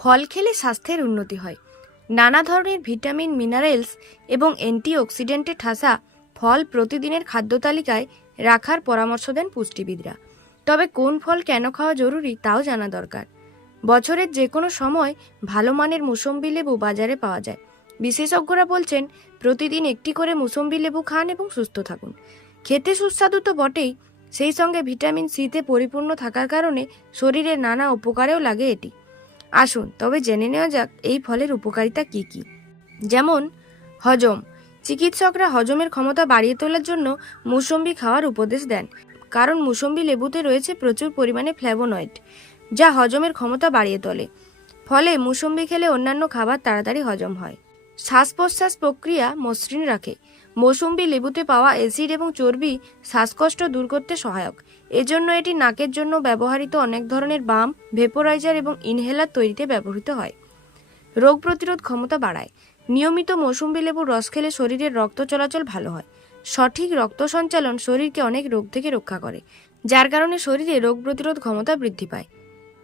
ফল খেলে স্বাস্থ্যের উন্নতি হয়। নানা ধরনের ভিটামিন, মিনারেলস এবং অ্যান্টিঅক্সিডেন্টে ঠাসা ফল প্রতিদিনের খাদ্য তালিকায় রাখার পরামর্শ দেন পুষ্টিবিদরা। তবে কোন ফল কেন খাওয়া জরুরি তাও জানা দরকার। বছরের যে কোনো সময় ভালো মানের মুসম্বি লেবু বাজারে পাওয়া যায়। বিশেষজ্ঞরা বলছেন প্রতিদিন একটি করে মুসম্বি লেবু খান এবং সুস্থ থাকুন। খেতে সুস্বাদু তো বটেই, সেই সঙ্গে ভিটামিন সিতে পরিপূর্ণ থাকার কারণে শরীরের নানা উপকারেও লাগে এটি। আসুন তবে জেনে নেওয়া যাক এই ফলের উপকারিতা কি কি। যেমন হজম। চিকিৎসকরা হজমের ক্ষমতা বাড়িয়ে তোলার জন্য মুসম্বি খাওয়ার উপদেশ দেন, কারণ মুসম্বি লেবুতে রয়েছে প্রচুর পরিমাণে ফ্ল্যাভোনয়েড, যা হজমের ক্ষমতা বাড়িয়ে তোলে। ফলে মুসম্বি খেলে অন্যান্য খাবার তাড়াতাড়ি হজম হয়। শ্বাস প্রশ্বাস প্রক্রিয়া মসৃণ রাখে। মৌসুম্বি লেবুতে পাওয়া অ্যাসিড এবং চর্বি শ্বাসকষ্ট দূর করতে সহায়ক। এজন্য এটি নাকের জন্য ব্যবহৃত অনেক ধরনের বাম, ভেপোরাইজার এবং ইনহেলার তৈরিতে ব্যবহৃত হয়। রোগ প্রতিরোধ ক্ষমতা বাড়ায়। নিয়মিত মৌসুম্বি লেবুর রস খেলে শরীরের রক্ত চলাচল ভালো হয়। সঠিক রক্ত সঞ্চালন শরীরকে অনেক রোগ থেকে রক্ষা করে, যার কারণে শরীরে রোগ প্রতিরোধ ক্ষমতা বৃদ্ধি পায়।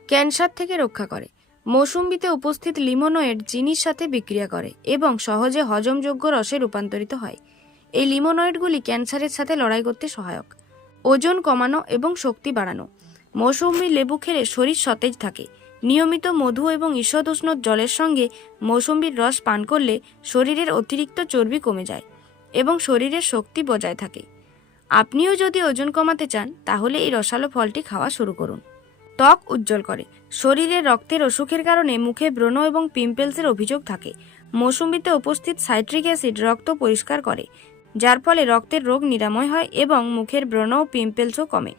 ক্যান্সার থেকে রক্ষা করে। মৌসুম্বিতে উপস্থিত লিমোনয়েড চিনির সাথে বিক্রিয়া করে এবং সহজে হজমযোগ্য রসে রূপান্তরিত হয়। এই লিমোনয়েডগুলি ক্যান্সারের সাথে লড়াই করতে সহায়ক। ওজন কমানো এবং শক্তি বাড়ানো। মৌসুম্বি লেবু খেলে শরীর সতেজ থাকে। নিয়মিত মধু এবং ঈষৎ উষ্ণ জলের সঙ্গে মৌসুম্বির রস পান করলে শরীরের অতিরিক্ত চর্বি কমে যায় এবং শরীরের শক্তি বজায় থাকে। আপনিও যদি ওজন কমাতে চান তাহলে এই রসালো ফলটি খাওয়া শুরু করুন। ত্বক উজ্জ্বল করে। শরীরে রক্তের অসুখের কারণে মুখে ব্রণ এবং পিম্পলসের অভিযোগ থাকে। মৌসুম্বিতে উপস্থিত সাইট্রিক অ্যাসিড রক্ত পরিষ্কার করে, যার ফলে রক্তের রোগ নিরাময় হয় এবং মুখের ব্রণ ও পিম্পলসও কমে।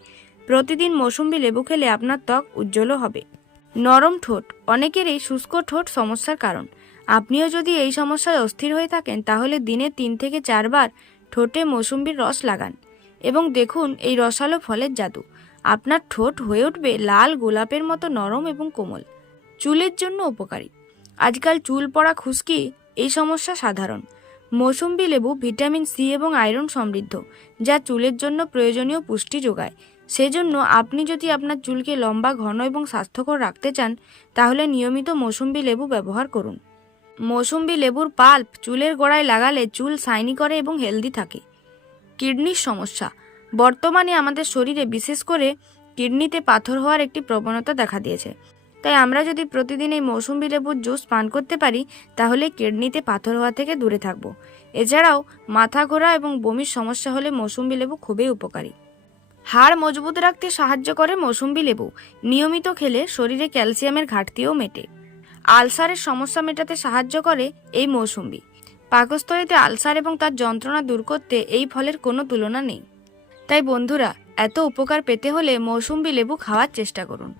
প্রতিদিন মৌসুম্বি লেবু খেলে আপনার ত্বক উজ্জ্বলও হবে। নরম ঠোঁট। অনেকেরই শুষ্ক ঠোঁট সমস্যার কারণ। আপনিও যদি এই সমস্যায় অস্থির হয়ে থাকেন তাহলে দিনে 3 থেকে 4 বার ঠোঁটে মৌসুম্বির রস লাগান এবং দেখুন এই রসালো ফলের জাদু। আপনার ঠোঁট হয়ে উঠবে লাল গোলাপের মতো নরম এবং কোমল। চুলের জন্য উপকারী। আজকাল চুল পড়া, খুশকি এই সমস্যা সাধারণ। মৌসুম্বি লেবু ভিটামিন সি এবং আয়রন সমৃদ্ধ, যা চুলের জন্য প্রয়োজনীয় পুষ্টি যোগায়। সেজন্য আপনি যদি আপনার চুলকে লম্বা, ঘন এবং স্বাস্থ্যকর রাখতে চান তাহলে নিয়মিত মৌসুম্বি লেবু ব্যবহার করুন। মৌসুম্বি লেবুর পাল্প চুলের গোড়ায় লাগালে চুল শাইনি করে এবং হেলদি থাকে। কিডনির সমস্যা। বর্তমানে আমাদের শরীরে বিশেষ করে কিডনিতে পাথর হওয়ার একটি প্রবণতা দেখা দিয়েছে। তাই আমরা যদি প্রতিদিন এই মৌসুম্বি লেবুর জুস পান করতে পারি তাহলে কিডনিতে পাথর হওয়া থেকে দূরে থাকব। এছাড়াও মাথা ঘোরা এবং বমির সমস্যা হলে মৌসুম্বি লেবু খুবই উপকারী। হাড় মজবুত রাখতে সাহায্য করে মৌসুম্বি লেবু। নিয়মিত খেলে শরীরে ক্যালসিয়ামের ঘাটতিও মেটে। আলসারের সমস্যা মেটাতে সাহায্য করে এই মৌসুম্বি। পাকস্থলীতে আলসার এবং তার যন্ত্রণা দূর করতে এই ফলের কোনো তুলনা নেই। তাই বন্ধুরা, এত উপকার পেতে হলে মৌসুম্বি লেবু খাওয়ার চেষ্টা করুন।